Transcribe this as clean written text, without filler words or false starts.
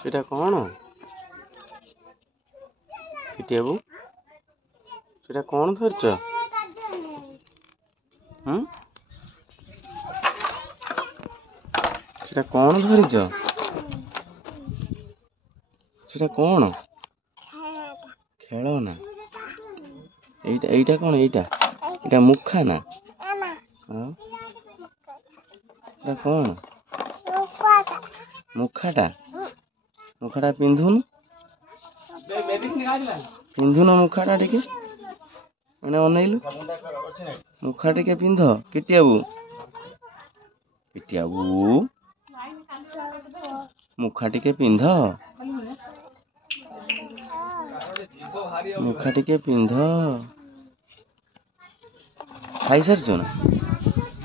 সেটা কোন কিটি বাবু সেটা কোন ধরছ হুম সেটা কোন ধরিছ সেটা কোন খেলনা এইটা এইটা কোন এইটা এটা মুখা না এটা কোন মুখাটা ମୁଖାଟା ପିନ୍ଧୁନୁ ପିନ୍ଧୁନୁ ମୁଖାଟା ଟିକେ ମାନେ ଅନେଇଲୁ ମୁଖା ଟିକେ ପିନ୍ଧ କିଟିଆବୁ ମୁଖା ଟିକେ ପିନ୍ଧ ମୁଖା ଟିକେ ପିନ୍ଧ ଖାଇସାରିଛୁ ନା